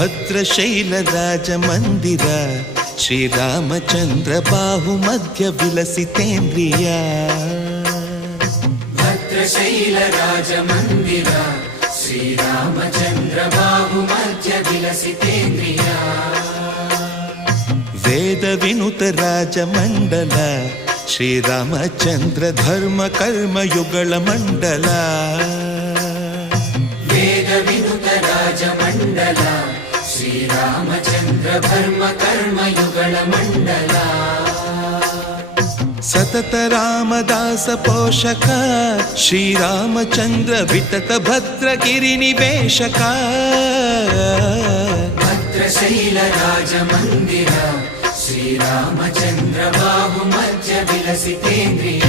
ಭದ್ರಶೈಲ ರಾಜ ಮಂದಿರ ಶ್ರೀರಾಮಚಂದ್ರ ಬಾಹು ಮಧ್ಯ ವಿಲಸಿತೇಂದ್ರಿಯ ಭದ್ರಶೈಲ ರಾಜ ಮಂದಿರ ಶ್ರೀರಾಮಚಂದ್ರ ಬಾಹು ಮಧ್ಯ ವಿಲಸಿತೇಂದ್ರಿಯ ವೇದ ವಿನುತ ರಾಜ ಮಂಡಲ ಶ್ರೀರಾಮಚಂದ್ರ ಧರ್ಮ ಕರ್ಮ ಯುಗಳ ಮಂಡಲ ವೇದ ವಿನುತ ರಾಜ ಮಂಡಲ ಶ್ರೀರಾಮಚಂದ್ರ ಧರ್ಮ ಕರ್ಮ ಯುಗಳ ಮಂಡಲ ಸತತ ರಾಮದಾಸ ಪೋಷಕ ಶ್ರೀರಾಮಚಂದ್ರ ವಿತತ ಭದ್ರಗಿರಿ ನಿವೇಶಕ ಭದ್ರಶೈಲ ರಾಜ ಮಂದಿರ ಶ್ರೀರಾಮಚಂದ್ರ ಬಾಹು ಮಧ್ಯ ವಿಲಸಿತೇಂದ್ರಿಯ